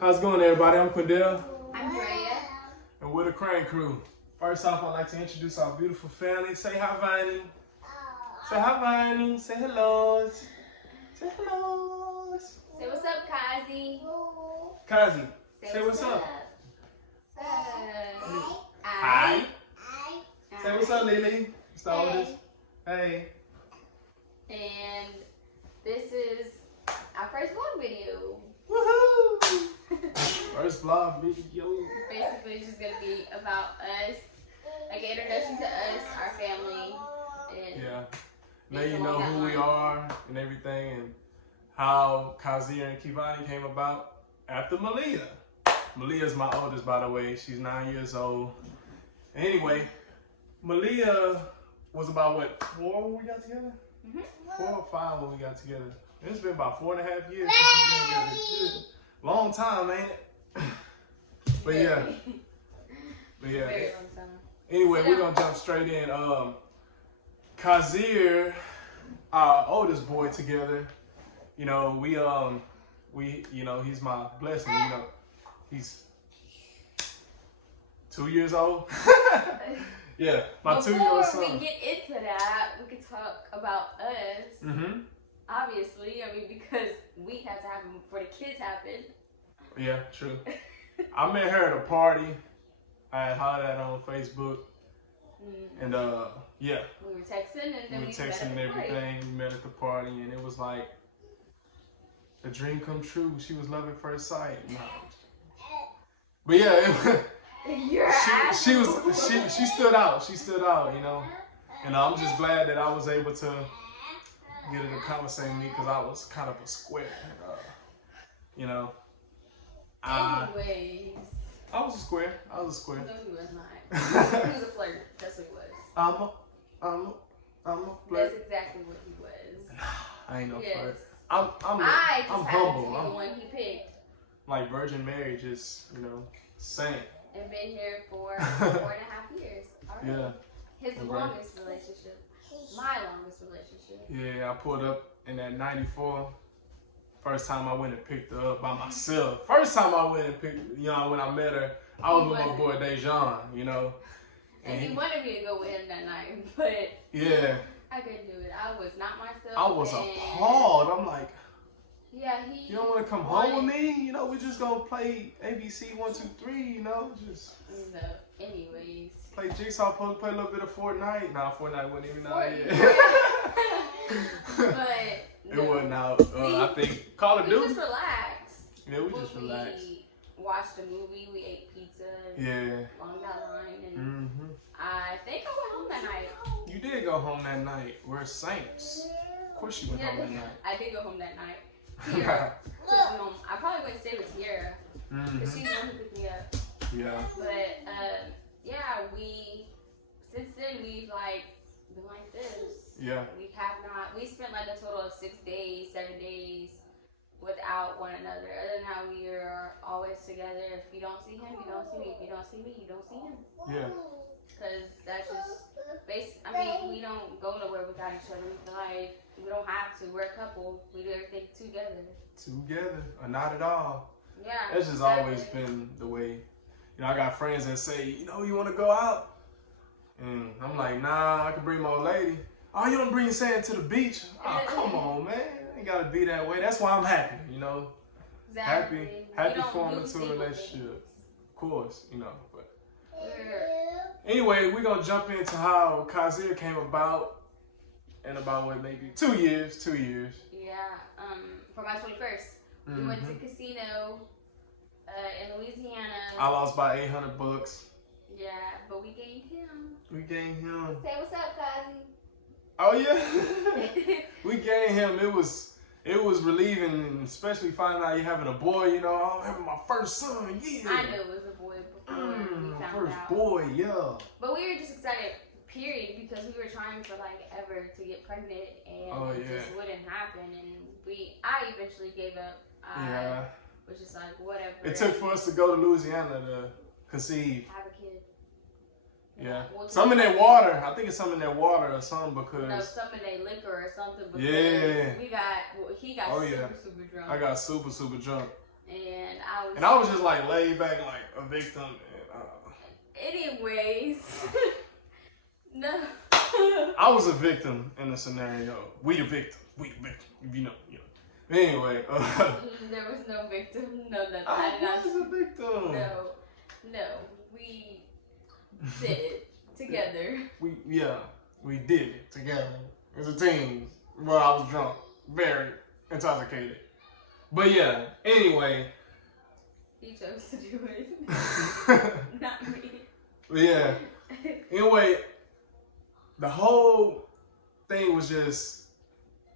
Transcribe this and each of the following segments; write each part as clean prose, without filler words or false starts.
How's it going, everybody? I'm Quindell. I'm Drea. And we're the Crane Crew. First off, I'd like to introduce our beautiful family. Say hi, Viney. Say hi, Viney. Say hello. Say hello. Say what's up, Kazi. Kazi, say what's up. Hi. Say what's up, Lily. Start with this. Hey. And this is our first vlog video. Woohoo! First vlog video. Basically, it's just gonna be about us, like an introduction to us, our family, and yeah, let you know who we are and everything, and how Kazir and Kivani came about after Malia. Malia's my oldest, by the way. She's 9 years old. Anyway, Malia was about what, 4 when we got together? 4 or 5 when we got together. It's been about 4.5 years since we've been together. Long time, ain't it? But yeah. Very long time. Anyway, we're gonna jump straight in. Kazir, our oldest boy, together. You know, you know, he's my blessing. You know, he's 2 years old. Yeah, my 2-year-old son. Before we get into that, we could talk about us. Mm-hmm. Obviously, I mean, because we had to happen before the kids happened. Yeah, true. I met her at a party. I had hollered at her on Facebook. And yeah. We were texting and then we were texting and everything. We met at the party and it was like a dream come true. She was love at first sight. No. But yeah, she stood out. She stood out, you know. And I'm just glad that I was able to get her to conversate with me because I was kind of a square. You know. Anyways. I was a square. I was a square. No, he was not. He was a flirt. That's what he was. I'm a flirt. That's exactly what he was. I ain't no yes. flirt. I just I'm happened humble. to be the one he picked. Like Virgin Mary, just, you know, saint. And been here for 4.5 years. All right. Yeah. His longest relationship. My longest relationship. Yeah, I pulled up in that 94. First time I went and picked her up by myself. First time I went and picked, you know, when I met her, I was with my boy Dejan, you know. And he wanted me to go with him that night, but yeah, I couldn't do it. I was not myself. I was appalled. I'm like, yeah, you don't want to come home with me? You know, we're just gonna play ABC 1, 2, 3. You know, just. No, anyways. Play Jigsaw Puzzle, play a little bit of Fortnite. Nah, Fortnite wasn't even out yet. But it wasn't out. I think Call of Duty. We just relaxed. Yeah, we just relaxed. We watched a movie. We ate pizza. Yeah. Along that line, and I think I went home that night. You did go home that night. We're saints. Of course you went home that night. I did go home that night. Tiara took me home. I probably wouldn't stay with Tiara because she's the one who picked me up. Yeah. But yeah, since then we've like been like this. Yeah. We spent like a total of 6 days, 7 days without one another. Other than how we are always together. If you don't see him, you don't see me. If you don't see me, you don't see him. Yeah. Because that's just I mean, we don't go nowhere without each other. Like, we don't have to. We're a couple. We do everything together. Together, or not at all. Yeah. That's just always been the way. You know, I got friends that say, you know, you want to go out? And I'm like, nah, I can bring my old lady. Oh, you don't bring Sand to the beach? Oh, come on, man. Ain't got to be that way. That's why I'm happy, you know. Exactly. Happy forming into a relationship. Of course, you know. But anyway, we're going to jump into how Kazir came about in about, what, maybe 2 years. 2 years. Yeah. For my 21st, we went to casino in Louisiana. I lost by $800. Yeah, but we gained him. Say what's up, Kazi. Oh yeah. We gained him. It was relieving, especially finding out you're having a boy, you know. I'm having my first son, yeah. I knew it was a boy before we found first out. Boy, yeah. But we were just excited, period, because we were trying for like ever to get pregnant and it just wouldn't happen, and I eventually gave up. I was just like, whatever. It took for us to go to Louisiana to conceive. Have a kid. Yeah. Some in their water. I think it's some in their water or something because. No, some in their liquor or something. Because he got super drunk. I got super drunk. And I I was just like laid back like a victim. And, anyways, no. I was a victim in the scenario. We the victim. You know. Anyway. There was no victim. No, nothing. I was a victim. No. We did it together. We did it together as a team. Well, I was drunk, very intoxicated. But yeah. Anyway. He chose to do it. Not me. But yeah. Anyway, the whole thing was just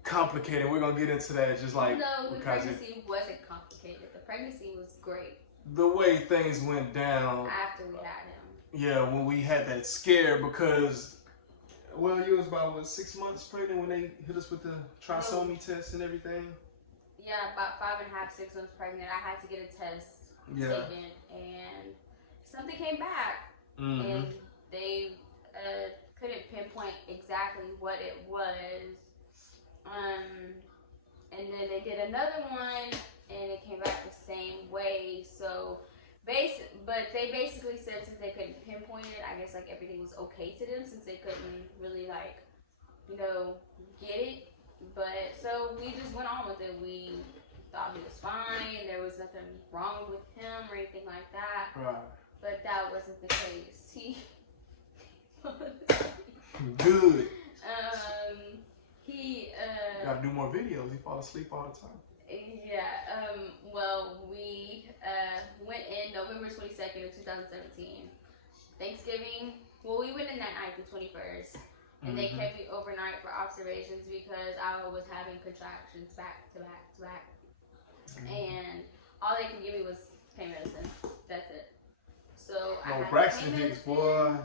complicated. We're gonna get into that just like no, the pregnancy wasn't complicated. The pregnancy was great. The way things went down after we had him. Yeah, when we had that scare because you was about 6 months pregnant when they hit us with the trisomy test and everything. Yeah, about 5.5, 6 months pregnant. I had to get a test taken, and something came back, and they couldn't pinpoint exactly what it was. And then they did another one, and it came back the same way. So, but they basically said since they couldn't pinpoint it, I guess like everything was okay to them since they couldn't really get it. But so we just went on with it. We thought he was fine. There was nothing wrong with him or anything like that. Right. But that wasn't the case. He good. He gotta do more videos. He fall asleep all the time. Yeah. Well, we went in November 22nd of 2017. Thanksgiving. Well, we went in that night, the 21st, and they kept me overnight for observations because I was having contractions back to back to back, and all they could give me was pain medicine. That's it. So I had Braxton Hicks, boy.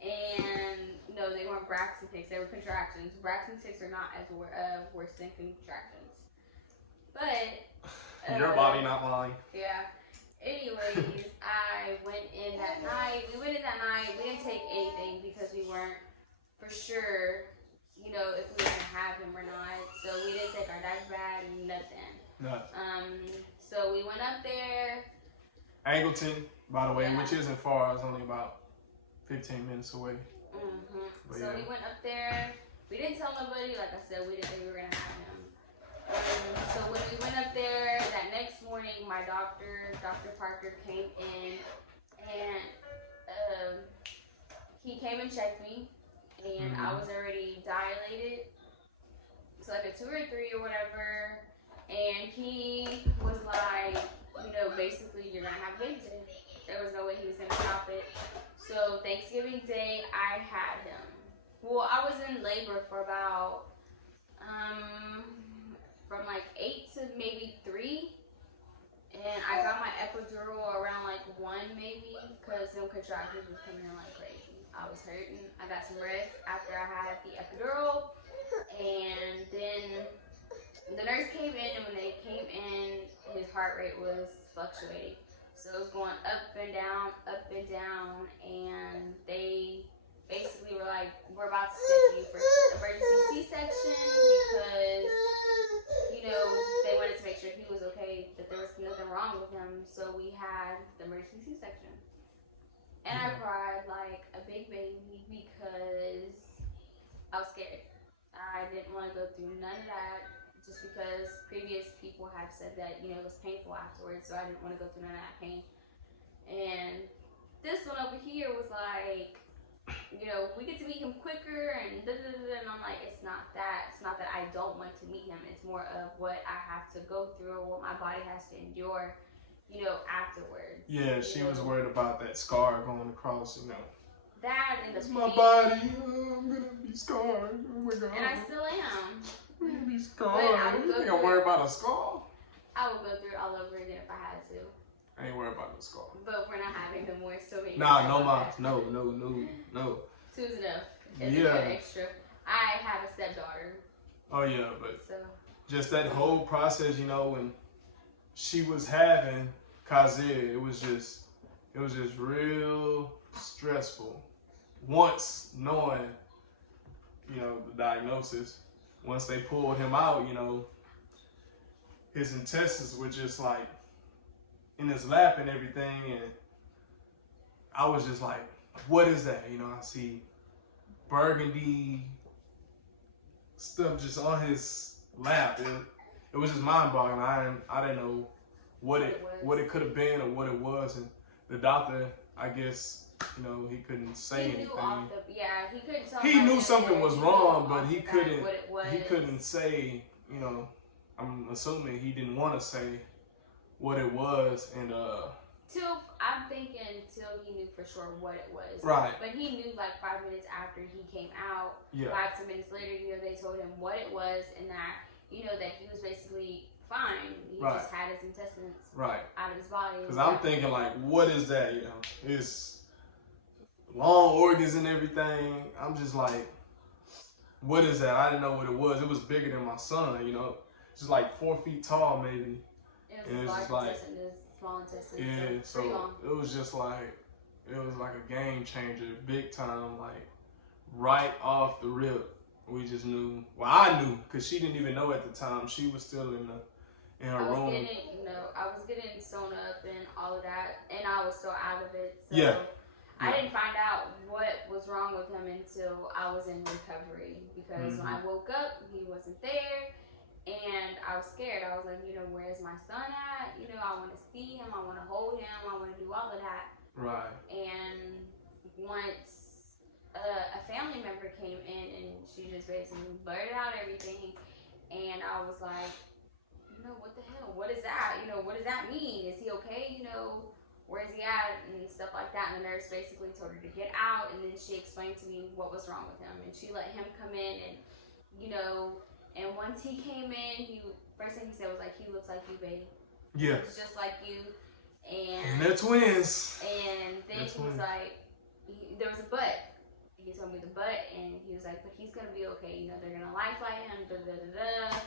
And no, they weren't Braxton Hicks. They were contractions. Braxton Hicks are not as worse than contractions. But your body, not mine. Yeah. Anyways, I went in that night. We went in that night. We didn't take anything because we weren't for sure, if we were gonna have him or not. So we didn't take our diaper bag, nothing. Nothing. So we went up there. Angleton, by the way, which isn't far. It's only about 15 minutes away. So we went up there. We didn't tell nobody. Like I said, we didn't think we were gonna have him. So when we went up there that next morning, my doctor, Dr. Parker, came in and he came and checked me, and I was already dilated, so like a 2 or 3 or whatever. And he was like, basically you're gonna have a baby today. There was no way he was gonna stop it. So Thanksgiving Day, I had him. Well, I was in labor for about from like 8 to maybe 3, and I got my epidural around like 1 maybe, because them contractions was coming in like crazy. I was hurting. I got some rest after I had the epidural, and then the nurse came in, and when they came in, his heart rate was fluctuating. So it was going up and down, and they basically were like, we're about to schedule you for emergency C-section because, they wanted to make sure he was okay, that there was nothing wrong with him. So we had the emergency C-section. And I cried like a big baby because I was scared. I didn't want to go through none of that just because previous people have said that, it was painful afterwards. So I didn't want to go through none of that pain. And this one over here was like, we get to meet him quicker and and I'm like, it's not that. It's not that I don't want to meet him. It's more of what I have to go through or what my body has to endure, afterwards. Yeah, she was worried about that scar going across, That and the it's pain. my body. I'm gonna be scarred. Oh my God. And I still am. I'm gonna be scarred. You think I'm worried about a scar? I would go through it all over again if I had to. I ain't worried about no scar. But we're not having him. We're still being. Nah, no, no. 2's enough. Yeah. Extra. I have a stepdaughter. Oh yeah, but so. Just that whole process, when she was having Kazir, it was just real stressful. Once knowing, the diagnosis, once they pulled him out, his intestines were just like in his lap and everything, and I was just like, what is that? You know, I see burgundy stuff just on his lap, and it was just mind-boggling. I didn't know what it could have been or what it was, and the doctor, I guess, you know, he couldn't say anything. He couldn't tell. He knew something was wrong, but he couldn't. What it was. He couldn't say. You know, I'm assuming he didn't want to say what it was, and I'm thinking till he knew for sure what it was. Right. But he knew like 5 minutes after he came out. Yeah. 5 to minutes later, you know, they told him what it was and that, you know, that he was basically fine. He Right. just had his intestines right. out of his body. Because I'm thinking like, what is that? You know, it's long organs and everything. I'm just like, what is that? I didn't know what it was. It was bigger than my son. You know, just like 4 feet tall, maybe. It was just like small intestine. Yeah, so it was just like, it was like a game changer, big time, like right off the rip. We just knew. Well, I knew because she didn't even know at the time. She was still in her room. I was getting sewn up and all of that, and I was so out of it. So Yeah. I didn't find out what was wrong with him until I was in recovery, because when I woke up, he wasn't there. And I was scared. I was like, you know, where's my son at? You know, I want to see him. I want to hold him. I want to do all of that. Right. And once a family member came in and she just basically blurted out everything, and I was like, you know, what the hell? What is that? You know, what does that mean? Is he okay? You know, where's he at? And stuff like that. And the nurse basically told her to get out, and then she explained to me what was wrong with him. And she let him come in, and, you know, and once he came in, first thing he said was like, he looks like you, babe. Yeah. He looks just like you. And they're twins. And then he was like, there was a but. He told me the but, and he was like, but he's gonna be okay. You know, they're gonna lifeline him, da da da da.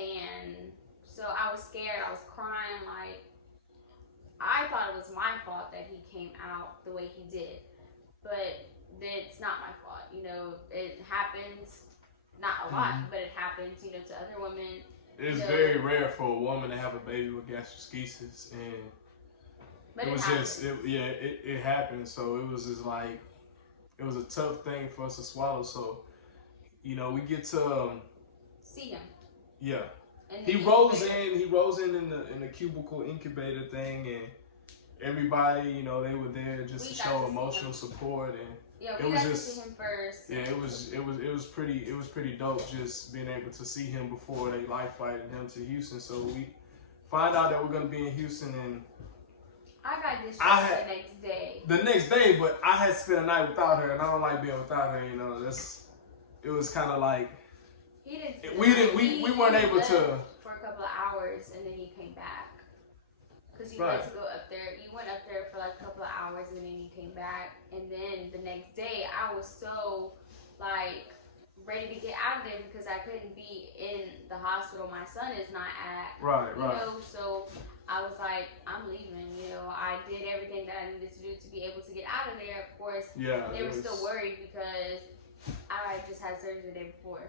And so I was scared. I was crying. Like, I thought it was my fault that he came out the way he did, but it's not my fault. You know, it happens. Not a lot, but it happens, you know, to other women. It's very rare for a woman to have a baby with gastroschisis, and but it was it happened. So it was just like, it was a tough thing for us to swallow. So, you know, we get to see him. Yeah. And he rolls in the cubicle incubator thing, and everybody, you know, they were there just to show emotional support, and we got to see him first. Yeah, it was pretty dope just being able to see him before they life flighted him to Houston. So we find out that we're gonna be in Houston, and I got discharged the next day. But I had spent a night without her, and I don't like being without her. You know, it was kind of like we weren't able to for a couple of hours, and then he came back. Because you had to go up there. You went up there for like a couple of hours, and then you came back. And then the next day, I was so like ready to get out of there because I couldn't be in the hospital my son is not at. You know, so I was like, I'm leaving. You know, I did everything that I needed to do to be able to get out of there. Of course, they were still worried because I just had surgery the day before.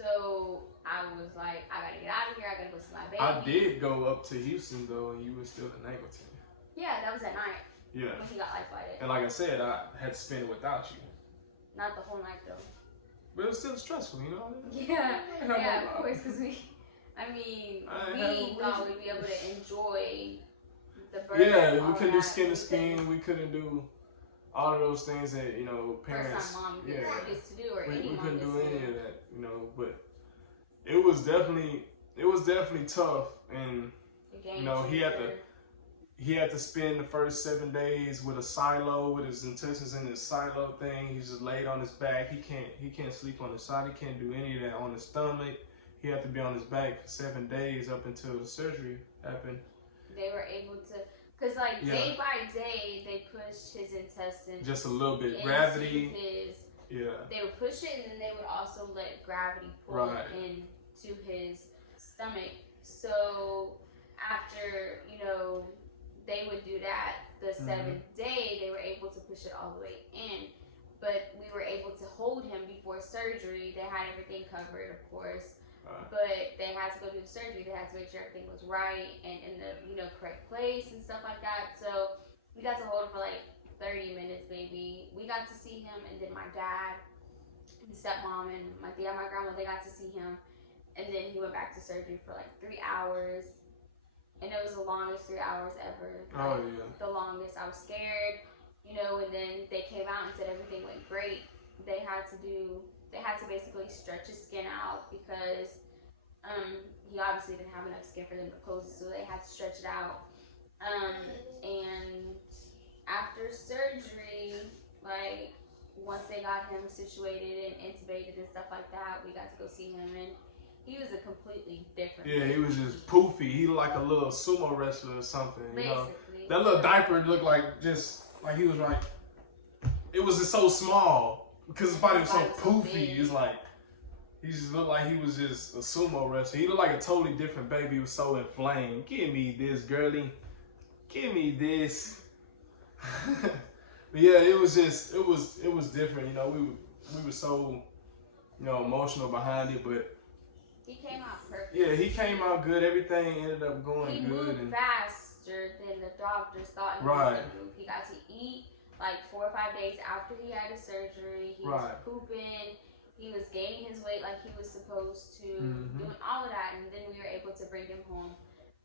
So I was like, I gotta get out of here. I gotta go see my baby. I did go up to Houston though, and you were still in Angleton. Yeah, that was at night. Yeah. When he got life flighted. And like I said, I had to spend it without you. Not the whole night though. But it was still stressful, you know. Yeah, of course, because we thought we'd be able to enjoy the birth. Yeah, we couldn't do skin to skin. We couldn't do all of those things that, you know, parents. First time mom gets to do, or we any mom couldn't do any do. of that, you know. But it was definitely tough, and you know, he had to spend the first 7 days with a silo, with his intestines in his silo thing. He's just laid on his back. He can't sleep on his side. He can't do any of that on his stomach. He had to be on his back for 7 days up until the surgery happened. They were able to. Because, like, day by day, they pushed his intestines. Just a little bit. Gravity. They would push it, and then they would also let gravity pull into his stomach. So, after, you know, they would do that, the 7th day, they were able to push it all the way in. But we were able to hold him before surgery. They had everything covered, of course. but they had to go do the surgery. They had to make sure everything was right and in the correct place and stuff like that. So we got to hold him for like 30 minutes maybe. We got to see him, and then my dad, and stepmom, and my grandma, they got to see him, and then he went back to surgery for like 3 hours, and it was the longest 3 hours ever. Oh yeah. The longest. I was scared, and then they came out and said everything went great. They had to basically stretch his skin out because he obviously didn't have enough skin for them to close it, so they had to stretch it out. And after surgery, like once they got him situated and intubated and stuff like that, we got to go see him, and he was a completely different. Yeah, he was just poofy. He looked like a little sumo wrestler or something. Basically. That little diaper looked like just like he was like. It was just so small because his body was so poofy. It's like he just looked like he was just a sumo wrestler. He looked like a totally different baby. He was so inflamed. Give me this, girly. Give me this. But yeah, it was different. We were so emotional behind it, but he came out perfect. Yeah, he came out good. Everything ended up going he good. He moved faster than the doctors thought he was going to move. He got to eat like 4 or 5 days after he had his surgery. He was pooping. He was gaining his weight like he was supposed to. Doing all of that, and then we were able to bring him home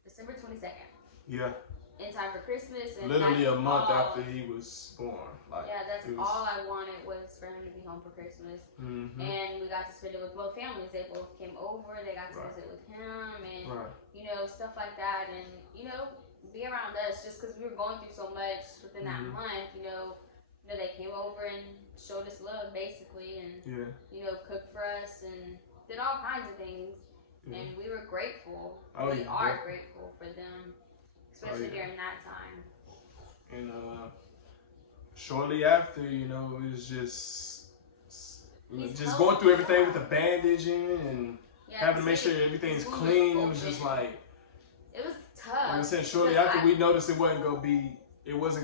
December 22nd. Yeah. In time for Christmas. And literally a month after he was born. That's all I wanted was for him to be home for Christmas. And we got to spend it with both families. They both came over. They got to visit with him and, stuff like that. And, be around us just because we were going through so much within that month. They came over and showed us love, basically. And, cooked for us and did all kinds of things. Yeah. And we were grateful. We are grateful for them. Especially during that time. And shortly after, it was just going through everything with the bandaging and having to make sure everything's clean. It was just like it was tough. Like I said, shortly after we noticed it wasn't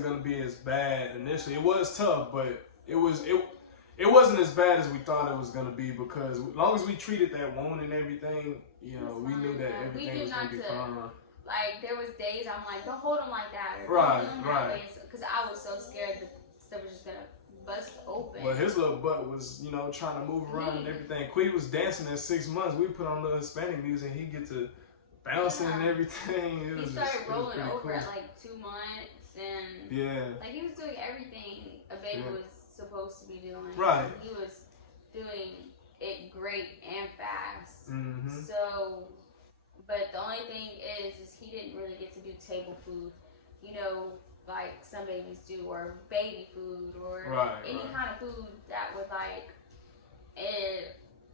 gonna be as bad initially. It was tough, but it wasn't as bad as we thought it was gonna be because as long as we treated that wound and everything, we knew that everything was gonna be fine. Like, there was days I'm like, don't hold him like that. Or right. Because I was so scared that stuff was just going to bust open. But his little butt was, trying to move around and everything. Queen was dancing at 6 months. We put on little Hispanic music and he get to bouncing and everything. He started rolling over at like 2 months. And like, he was doing everything a baby was supposed to be doing. Right. He was doing it great and fast. So... But the only thing is he didn't really get to do table food, like some babies do, or baby food, or any kind of food that would like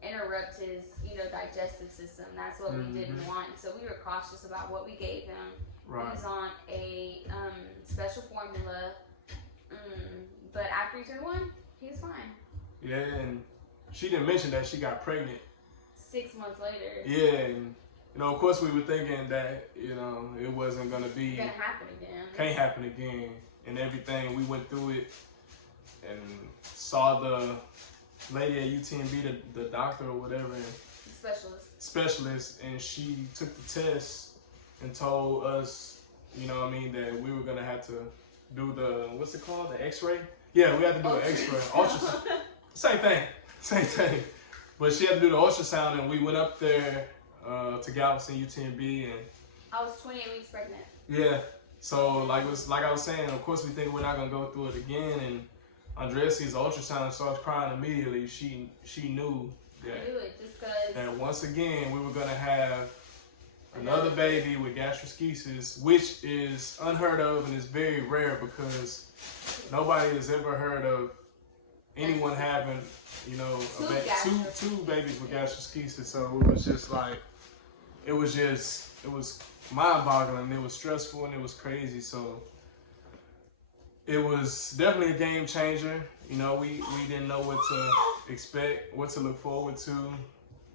interrupt his, digestive system. That's what we didn't want. So we were cautious about what we gave him. He was on a special formula, but after he turned 1, he was fine. Yeah, and she didn't mention that she got pregnant 6 months later. Yeah. And, of course, we were thinking that, it wasn't going to be... Can't happen again. Can't happen again. And everything, we went through it and saw the lady at UTMB, the doctor or whatever. Specialist. And she took the test and told us, that we were going to have to do the, what's it called? The x-ray? Yeah, we had to do an x-ray. Ultrasound. Same thing. But she had to do the ultrasound and we went up there to Galveston UTMB, and I was 28 weeks pregnant. Yeah, so like I was saying, of course we think we're not gonna go through it again. And Andrea sees the ultrasound and starts crying immediately. She knew that once again we were gonna have another baby with gastroschisis, which is unheard of and is very rare because nobody has ever heard of anyone having two babies with gastroschisis. So it was just like. It was mind-boggling. It was stressful and it was crazy. So it was definitely a game changer. We didn't know what to expect, what to look forward to,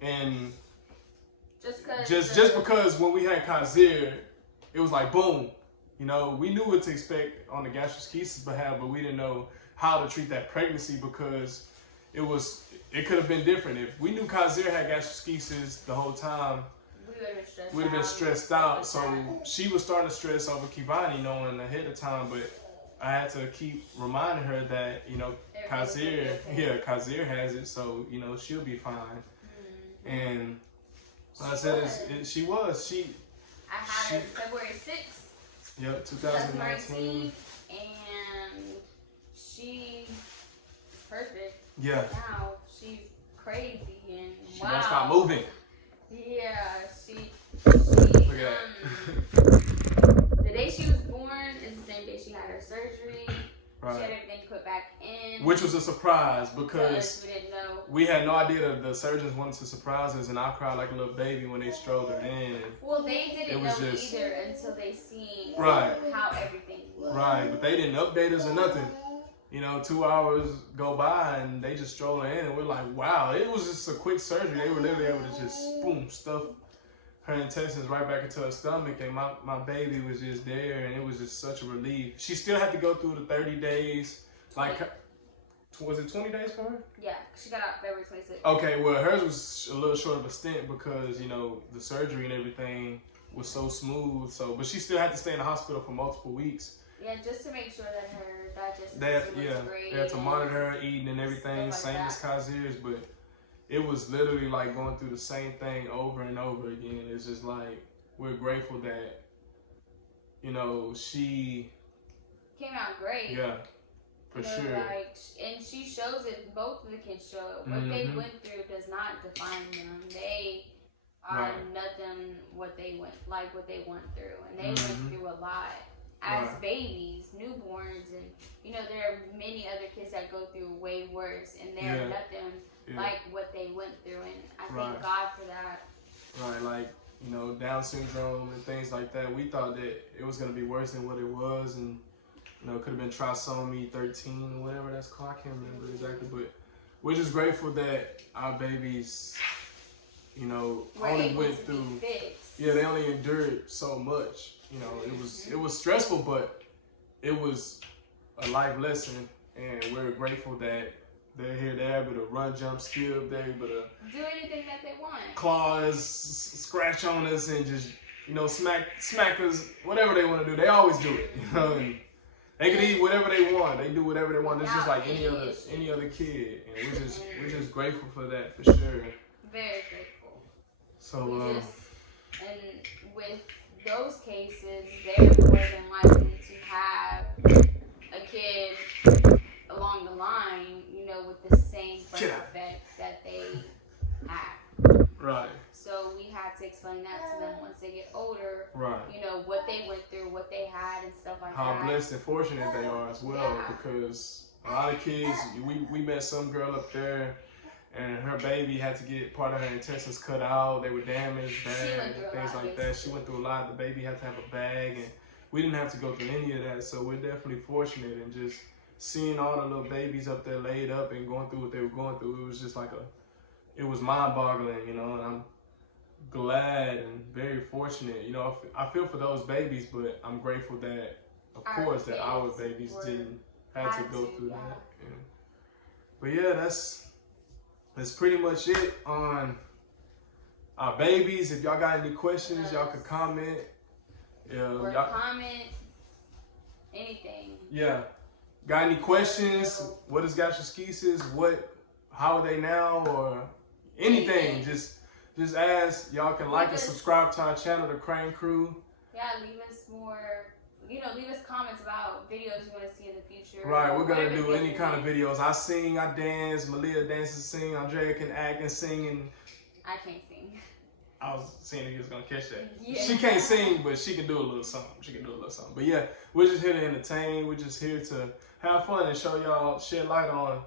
and just because when we had Kazir, it was like boom. We knew what to expect on the gastroschisis behalf, but we didn't know how to treat that pregnancy because it could have been different. If we knew Kazir had gastroschisis the whole time, we'd have been stressed out. So she was starting to stress over Kivani knowing ahead of time, but I had to keep reminding her that, you know, Kazir has it, so, you know, she'll be fine. And like I said, I had her February 6th. Yep, 2019. And she's perfect. Yeah. Now she's crazy and She won't stop moving. Yeah, Look at that. The day she was born is the same day she had her surgery. Right. She had everything put back in. Which was a surprise because we didn't know. We had no idea that the surgeons wanted to surprise us, and I cried like a little baby when they strolled her in. And well, they didn't know either until they seen how everything looked. Right, but they didn't update us or nothing. You know, 2 hours go by and they just stroll her in, and we're like, wow, it was just a quick surgery. They were literally able to just, boom, stuff her intestines right back into her stomach, and my baby was just there, and it was just such a relief. She still had to go through the 30 days, like, was it 20 days for her? Yeah, she got out February 26th. Okay, well, hers was a little short of a stint because, you know, the surgery and everything was so smooth, but she still had to stay in the hospital for multiple weeks. Yeah, just to make sure that her digestive system was great. They had to monitor her eating and everything, same as Kazir's, but it was literally like going through the same thing over and over again. It's just like, we're grateful that, you know, she came out great. Yeah, for sure. Like, and she shows it, both of the kids show it. What they went through does not define them. They are nothing what they went through. And they went through a lot as babies, newborns, and you know, there are many other kids that go through way worse, and they're nothing like what they went through, and I thank God for that. Right, like, you know, Down syndrome and things like that. We thought that it was going to be worse than what it was, and, you know, it could have been trisomy 13 or whatever that's called. I can't remember exactly, but we're just grateful that our babies, you know, only went through. Yeah, they only endured so much. You know, it was stressful, but it was a life lesson, and we're grateful that they're here. They're able to run, jump, skip. They're able to do anything that they want. Claws, scratch on us, and just, you know, smack us. Whatever they want to do, they always do it. You know, and they can eat whatever they want. They do whatever they want. It's just like any other kid, and we're just grateful for that, for sure. Very grateful. So and with those cases, they're more than likely to have a kid along the line, you know, with the same birth defect that they had. Right. So we had to explain that to them once they get older. Right. You know, what they went through, what they had, and stuff like that. How blessed and fortunate they are as well, because a lot of kids, we met some girl up there, and her baby had to get part of her intestines cut out. They were damaged, bad, things like that. She went through a lot. The baby had to have a bag, and we didn't have to go through any of that. So we're definitely fortunate, and just seeing all the little babies up there laid up and going through what they were going through, it was just like it was mind-boggling, you know. And I'm glad and very fortunate, you know. I feel for those babies, but I'm grateful that, of course, that our babies didn't have to go through that. Yeah. But yeah, that's pretty much it on our babies. If y'all got any questions, y'all could comment. Or comment anything. Yeah. Got any questions? What is gastroschisis? How are they now? Or anything. Just ask. Y'all can like and subscribe to our channel, The Crane Crew. Yeah, leave us comments about videos you want to see in the future. Right, we're going to do any kind of videos. I sing, I dance, Malia dances, sing, Andrea can act and sing. And I can't sing. I was seeing if you was going to catch that. Yeah. She can't sing, but she can do a little something. But yeah, we're just here to entertain. We're just here to have fun and show y'all, shed light on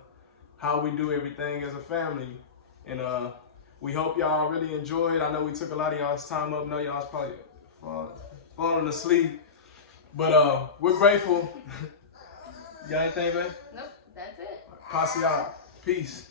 how we do everything as a family. And we hope y'all really enjoyed. I know we took a lot of y'all's time up. I know y'all's probably falling asleep. But we're grateful. You got anything, babe? Nope, that's it. Posse out. Peace.